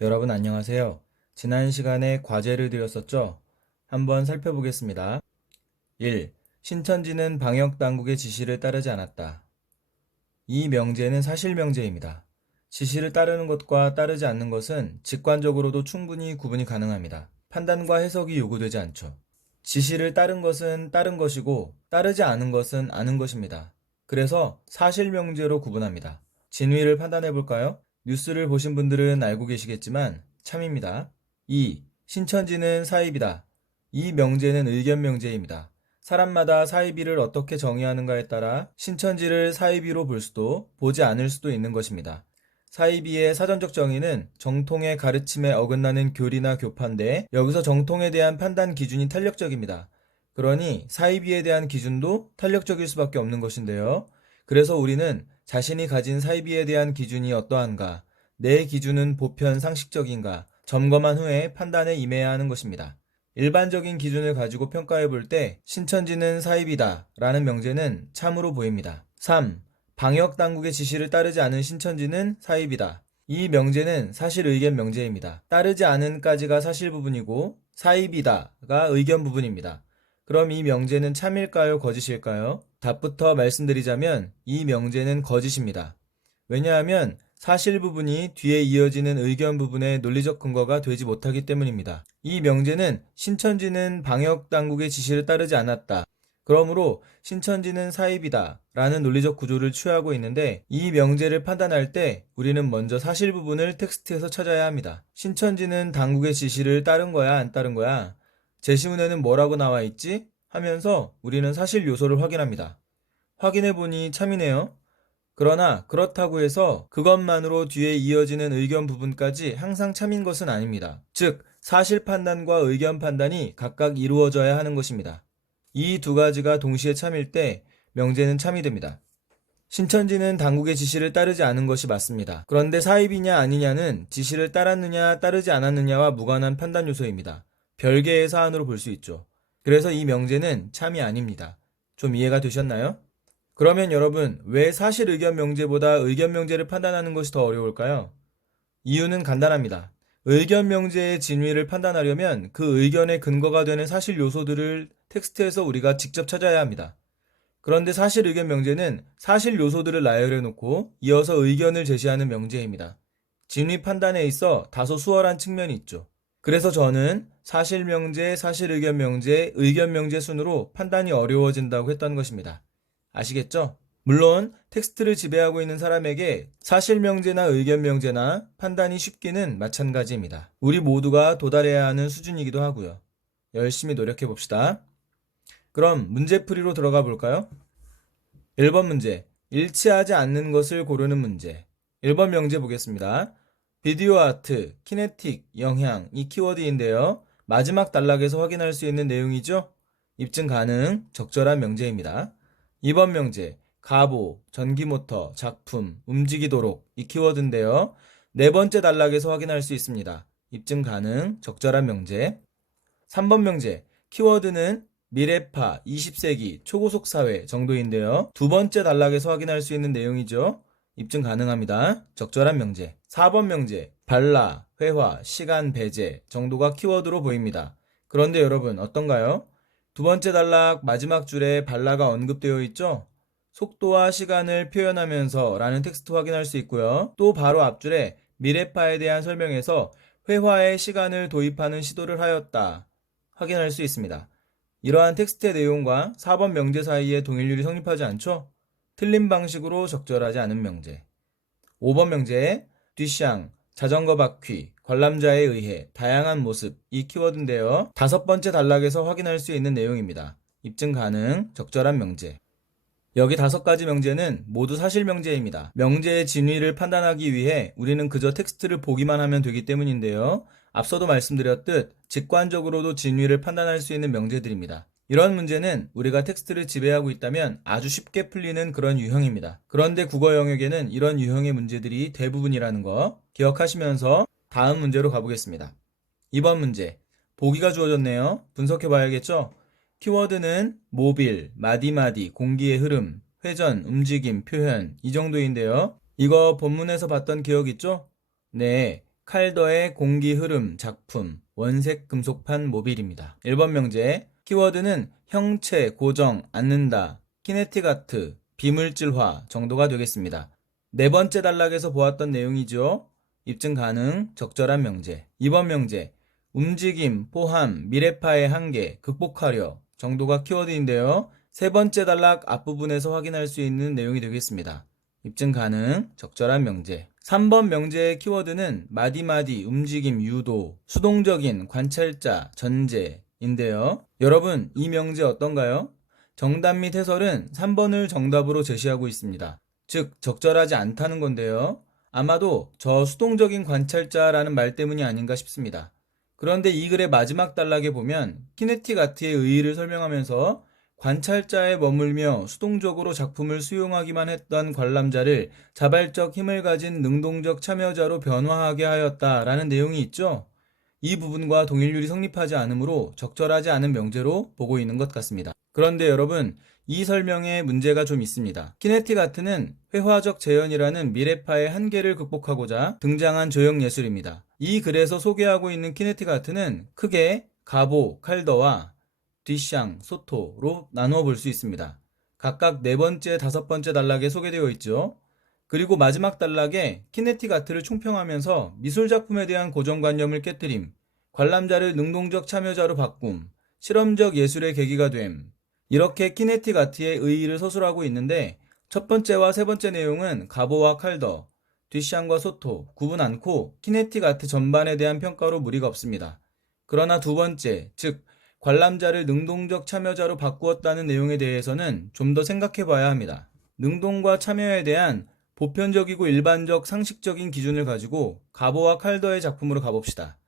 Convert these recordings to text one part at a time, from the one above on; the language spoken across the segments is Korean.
여러분 안녕하세요. 지난 시간에 과제를 드렸었죠? 한번 살펴보겠습니다. 1. 신천지는 방역당국의 지시를 따르지 않았다. 이 명제는 사실명제입니다. 지시를 따르는 것과 따르지 않는 것은 직관적으로도 충분히 구분이 가능합니다. 판단과 해석이 요구되지 않죠. 지시를 따른 것은 따른 것이고 따르지 않은 것은 아는 것입니다. 그래서 사실명제로 구분합니다. 진위를 판단해 볼까요? 뉴스를 보신 분들은 알고 계시겠지만 참입니다. 2. 신천지는 사입이다. 이 명제는 의견명제입니다. 사람마다 사이비를 어떻게 정의하는가에 따라 신천지를 사이비로 볼 수도 보지 않을 수도 있는 것입니다. 사이비의 사전적 정의는 정통의 가르침에 어긋나는 교리나 교파인데 여기서 정통에 대한 판단 기준이 탄력적입니다. 그러니 사이비에 대한 기준도 탄력적일 수밖에 없는 것인데요. 그래서 우리는 자신이 가진 사이비에 대한 기준이 어떠한가, 내 기준은 보편 상식적인가 점검한 후에 판단에 임해야 하는 것입니다. 일반적인 기준을 가지고 평가해 볼 때 신천지는 사입이다 라는 명제는 참으로 보입니다. 3. 방역당국의 지시를 따르지 않은 신천지는 사입이다. 이 명제는 사실 의견 명제입니다. 따르지 않은까지가 사실 부분이고 사입이다가 의견 부분입니다. 그럼 이 명제는 참일까요? 거짓일까요? 답부터 말씀드리자면 이 명제는 거짓입니다. 왜냐하면 사실 부분이 뒤에 이어지는 의견 부분의 논리적 근거가 되지 못하기 때문입니다. 이 명제는 신천지는 방역당국의 지시를 따르지 않았다. 그러므로 신천지는 사입이다 라는 논리적 구조를 취하고 있는데 이 명제를 판단할 때 우리는 먼저 사실 부분을 텍스트에서 찾아야 합니다. 신천지는 당국의 지시를 따른 거야 안 따른 거야? 제시문에는 뭐라고 나와 있지? 하면서 우리는 사실 요소를 확인합니다. 확인해보니 참이네요. 그러나 그렇다고 해서 그것만으로 뒤에 이어지는 의견 부분까지 항상 참인 것은 아닙니다. 즉, 사실 판단과 의견 판단이 각각 이루어져야 하는 것입니다. 이 두 가지가 동시에 참일 때 명제는 참이 됩니다. 신천지는 당국의 지시를 따르지 않은 것이 맞습니다. 그런데 사입이냐 아니냐는 지시를 따랐느냐 따르지 않았느냐와 무관한 판단 요소입니다. 별개의 사안으로 볼 수 있죠. 그래서 이 명제는 참이 아닙니다. 좀 이해가 되셨나요? 그러면 여러분, 왜 사실 의견 명제보다 의견 명제를 판단하는 것이 더 어려울까요? 이유는 간단합니다. 의견 명제의 진위를 판단하려면 그 의견의 근거가 되는 사실 요소들을 텍스트에서 우리가 직접 찾아야 합니다. 그런데 사실 의견 명제는 사실 요소들을 나열해 놓고 이어서 의견을 제시하는 명제입니다. 진위 판단에 있어 다소 수월한 측면이 있죠. 그래서 저는 사실 명제, 사실 의견 명제, 의견 명제 순으로 판단이 어려워진다고 했던 것입니다. 아시겠죠? 물론 텍스트를 지배하고 있는 사람에게 사실 명제나 의견 명제나 판단이 쉽기는 마찬가지입니다. 우리 모두가 도달해야 하는 수준이기도 하고요. 열심히 노력해 봅시다. 그럼 문제풀이로 들어가 볼까요? 1번 문제. 일치하지 않는 것을 고르는 문제. 1번 명제 보겠습니다. 비디오 아트, 키네틱, 영향 이 키워드인데요. 마지막 단락에서 확인할 수 있는 내용이죠? 입증 가능, 적절한 명제입니다. 2번 명제. 가보, 전기모터, 작품, 움직이도록 이 키워드인데요. 네 번째 단락에서 확인할 수 있습니다. 입증 가능, 적절한 명제. 3번 명제. 키워드는 미래파, 20세기, 초고속 사회 정도인데요. 두 번째 단락에서 확인할 수 있는 내용이죠. 입증 가능합니다. 적절한 명제. 4번 명제. 발라, 회화, 시간 배제 정도가 키워드로 보입니다. 그런데 여러분 어떤가요? 두 번째 단락 마지막 줄에 발라가 언급되어 있죠? 속도와 시간을 표현하면서 라는 텍스트 확인할 수 있고요. 또 바로 앞줄에 미래파에 대한 설명에서 회화의 시간을 도입하는 시도를 하였다. 확인할 수 있습니다. 이러한 텍스트의 내용과 4번 명제 사이에 동일률이 성립하지 않죠? 틀린 방식으로 적절하지 않은 명제. 5번 명제, 뒤샹, 자전거 바퀴, 관람자에 의해, 다양한 모습 이 키워드인데요. 다섯 번째 단락에서 확인할 수 있는 내용입니다. 입증 가능, 적절한 명제. 여기 다섯 가지 명제는 모두 사실 명제입니다. 명제의 진위를 판단하기 위해 우리는 그저 텍스트를 보기만 하면 되기 때문인데요. 앞서도 말씀드렸듯 직관적으로도 진위를 판단할 수 있는 명제들입니다. 이런 문제는 우리가 텍스트를 지배하고 있다면 아주 쉽게 풀리는 그런 유형입니다. 그런데 국어 영역에는 이런 유형의 문제들이 대부분이라는 거 기억하시면서 다음 문제로 가보겠습니다. 2번 문제. 보기가 주어졌네요. 분석해 봐야겠죠? 키워드는 모빌, 마디마디, 공기의 흐름, 회전, 움직임, 표현 이 정도인데요. 이거 본문에서 봤던 기억 있죠? 네, 칼더의 공기 흐름 작품 원색 금속판 모빌입니다. 1번 명제 키워드는 형체, 고정, 앉는다, 키네틱 아트, 비물질화 정도가 되겠습니다. 네 번째 단락에서 보았던 내용이죠. 입증 가능, 적절한 명제. 2번 명제 움직임, 포함, 미래파의 한계, 극복하려 정도가 키워드인데요. 세 번째 단락 앞부분에서 확인할 수 있는 내용이 되겠습니다. 입증 가능, 적절한 명제. 3번 명제의 키워드는 마디마디, 움직임, 유도, 수동적인, 관찰자, 전제인데요. 여러분, 이 명제 어떤가요? 정답 및 해설은 3번을 정답으로 제시하고 있습니다. 즉, 적절하지 않다는 건데요. 아마도 저 수동적인 관찰자라는 말 때문이 아닌가 싶습니다. 그런데 이 글의 마지막 단락에 보면 키네틱 아트의 의의를 설명하면서 관찰자에 머물며 수동적으로 작품을 수용하기만 했던 관람자를 자발적 힘을 가진 능동적 참여자로 변화하게 하였다라는 내용이 있죠. 이 부분과 동일률이 성립하지 않으므로 적절하지 않은 명제로 보고 있는 것 같습니다. 그런데 여러분, 이 설명에 문제가 좀 있습니다. 키네틱 아트는 회화적 재현이라는 미래파의 한계를 극복하고자 등장한 조형 예술입니다. 이 글에서 소개하고 있는 키네틱 아트는 크게 가보, 칼더와 뒤샹, 소토로 나누어 볼 수 있습니다. 각각 네 번째, 다섯 번째 단락에 소개되어 있죠. 그리고 마지막 단락에 키네틱 아트를 총평하면서 미술 작품에 대한 고정관념을 깨뜨림, 관람자를 능동적 참여자로 바꿈, 실험적 예술의 계기가 됨, 이렇게 키네틱 아트의 의의를 서술하고 있는데 첫 번째와 세 번째 내용은 가보와 칼더, 뒤샹과 소토 구분 않고 키네틱 아트 전반에 대한 평가로 무리가 없습니다. 그러나 두 번째, 즉 관람자를 능동적 참여자로 바꾸었다는 내용에 대해서는 좀 더 생각해 봐야 합니다. 능동과 참여에 대한 보편적이고 일반적 상식적인 기준을 가지고 가보와 칼더의 작품으로 가봅시다.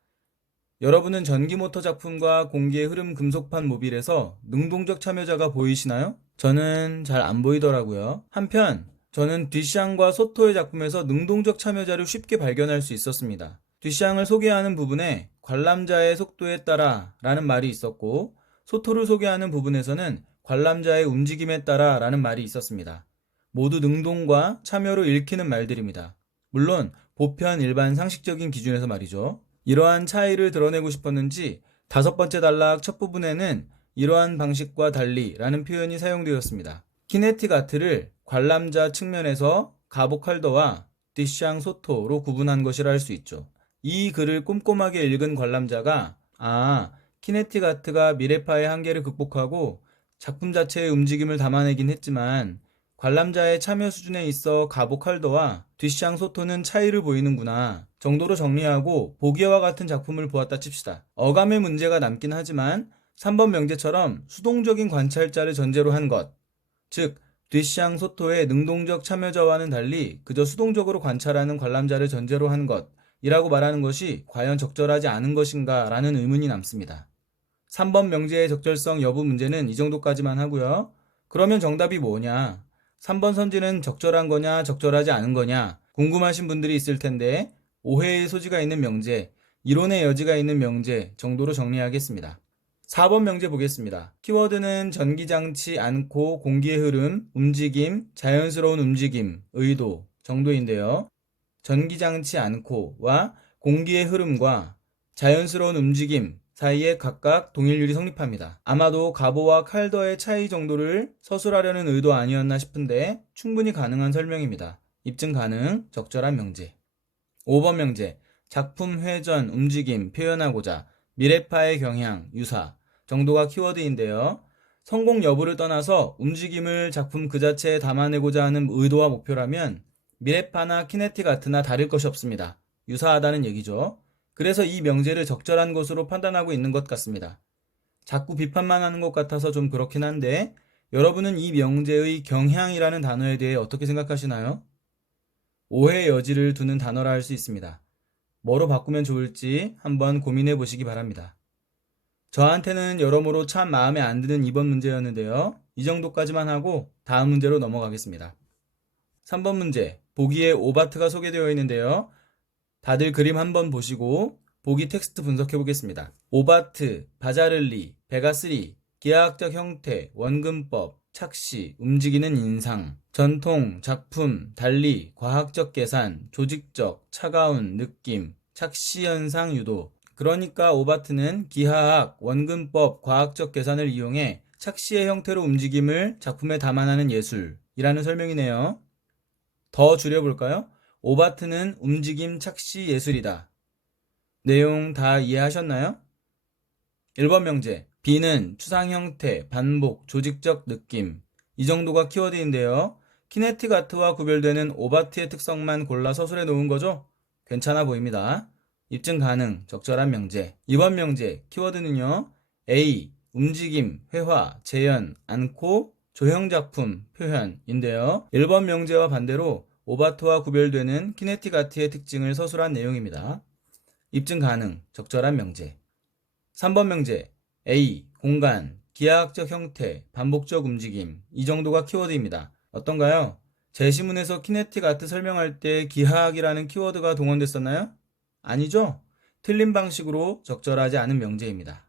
여러분은 전기모터 작품과 공기의 흐름 금속판 모빌에서 능동적 참여자가 보이시나요? 저는 잘 안 보이더라고요. 한편 저는 뒤샹과 소토의 작품에서 능동적 참여자를 쉽게 발견할 수 있었습니다. 뒤샹을 소개하는 부분에 관람자의 속도에 따라 라는 말이 있었고 소토를 소개하는 부분에서는 관람자의 움직임에 따라 라는 말이 있었습니다. 모두 능동과 참여로 읽히는 말들입니다. 물론 보편 일반 상식적인 기준에서 말이죠. 이러한 차이를 드러내고 싶었는지 다섯 번째 단락 첫 부분에는 이러한 방식과 달리 라는 표현이 사용되었습니다. 키네틱 아트를 관람자 측면에서 가보 칼더와 뒤샹 소토로 구분한 것이라 할 수 있죠. 이 글을 꼼꼼하게 읽은 관람자가 키네틱 아트가 미래파의 한계를 극복하고 작품 자체의 움직임을 담아내긴 했지만 관람자의 참여 수준에 있어 가보 칼더와 뒤샹 소토는 차이를 보이는구나 정도로 정리하고 보기와 같은 작품을 보았다 칩시다. 어감의 문제가 남긴 하지만 3번 명제처럼 수동적인 관찰자를 전제로 한 것, 즉 뒤샹 소토의 능동적 참여자와는 달리 그저 수동적으로 관찰하는 관람자를 전제로 한 것이라고 말하는 것이 과연 적절하지 않은 것인가 라는 의문이 남습니다. 3번 명제의 적절성 여부 문제는 이 정도까지만 하고요. 그러면 정답이 뭐냐? 3번 선지는 적절한 거냐 적절하지 않은 거냐 궁금하신 분들이 있을 텐데 오해의 소지가 있는 명제, 이론의 여지가 있는 명제 정도로 정리하겠습니다. 4번 명제 보겠습니다. 키워드는 전기장치 않고 공기의 흐름, 움직임, 자연스러운 움직임, 의도 정도인데요. 전기장치 않고와 공기의 흐름과 자연스러운 움직임 사이에 각각 동일률이 성립합니다. 아마도 가보와 칼더의 차이 정도를 서술하려는 의도 아니었나 싶은데 충분히 가능한 설명입니다. 입증 가능, 적절한 명제. 5번 명제, 작품 회전, 움직임, 표현하고자 미래파의 경향, 유사 정도가 키워드인데요. 성공 여부를 떠나서 움직임을 작품 그 자체에 담아내고자 하는 의도와 목표라면 미래파나 키네틱 아트나 다를 것이 없습니다. 유사하다는 얘기죠. 그래서 이 명제를 적절한 것으로 판단하고 있는 것 같습니다. 자꾸 비판만 하는 것 같아서 좀 그렇긴 한데 여러분은 이 명제의 경향이라는 단어에 대해 어떻게 생각하시나요? 오해의 여지를 두는 단어라 할 수 있습니다. 뭐로 바꾸면 좋을지 한번 고민해 보시기 바랍니다. 저한테는 여러모로 참 마음에 안 드는 이번 문제였는데요. 이 정도까지만 하고 다음 문제로 넘어가겠습니다. 3번 문제, 보기에 오바트가 소개되어 있는데요. 다들 그림 한번 보시고 보기 텍스트 분석해 보겠습니다. 오바트, 바자를리, 베가3, 기하학적 형태, 원근법, 착시, 움직이는 인상, 전통, 작품, 달리, 과학적 계산, 조직적, 차가운, 느낌, 착시현상 유도. 그러니까 오바트는 기하학, 원근법, 과학적 계산을 이용해 착시의 형태로 움직임을 작품에 담아내는 예술이라는 설명이네요. 더 줄여볼까요? 오바트는 움직임 착시 예술이다. 내용 다 이해하셨나요? 1번 명제. B는 추상 형태, 반복, 조직적 느낌. 이 정도가 키워드인데요. 키네틱 아트와 구별되는 오바트의 특성만 골라 서술해 놓은 거죠? 괜찮아 보입니다. 입증 가능, 적절한 명제. 2번 명제. 키워드는요. A. 움직임, 회화, 재현, 않고, 조형작품, 표현인데요. 1번 명제와 반대로 오바트와 구별되는 키네틱 아트의 특징을 서술한 내용입니다. 입증 가능, 적절한 명제. 3번 명제. A. 공간, 기하학적 형태, 반복적 움직임. 이 정도가 키워드입니다. 어떤가요? 제시문에서 키네틱 아트 설명할 때 기하학이라는 키워드가 동원됐었나요? 아니죠? 틀린 방식으로 적절하지 않은 명제입니다.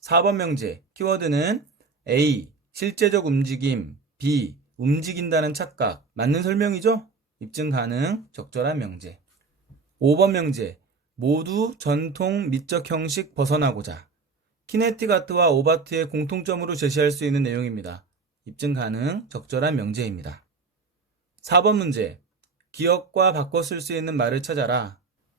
4번 명제. 키워드는 A. 실제적 움직임, B. 움직인다는 착각. 맞는 설명이죠? 입증 가능, 적절한 명제. 5번 명제. 모두 전통 미적 형식 벗어나고자. 키네틱 아트와 오바트의 공통점으로 제시할 수 있는 내용입니다. 입증 가능, 적절한 명제입니다. 4번 문제. 기억과 바꿔 쓸 수 있는 말을 찾아라.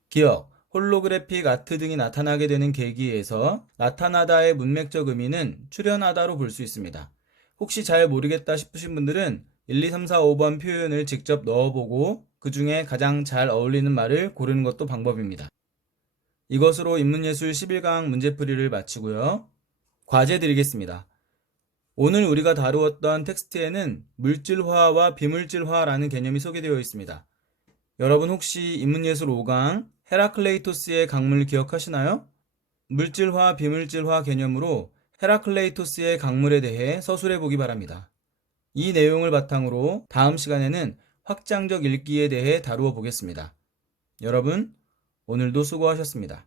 기억, 홀로그래픽 아트 등이 나타나게 되는 계기에서 나타나다의 문맥적 의미는 출현하다로 볼 수 있습니다. 혹시 잘 모르겠다 싶으신 분들은 1, 2, 3, 4, 5번 표현을 직접 넣어보고 그 중에 가장 잘 어울리는 말을 고르는 것도 방법입니다. 이것으로 인문예술 11강 문제풀이를 마치고요. 과제 드리겠습니다. 오늘 우리가 다루었던 텍스트에는 물질화와 비물질화라는 개념이 소개되어 있습니다. 여러분 혹시 인문예술 5강 헤라클레이토스의 강물 기억하시나요? 물질화, 비물질화 개념으로 헤라클레이토스의 강물에 대해 서술해 보기 바랍니다. 이 내용을 바탕으로 다음 시간에는 확장적 읽기에 대해 다루어 보겠습니다. 여러분, 오늘도 수고하셨습니다.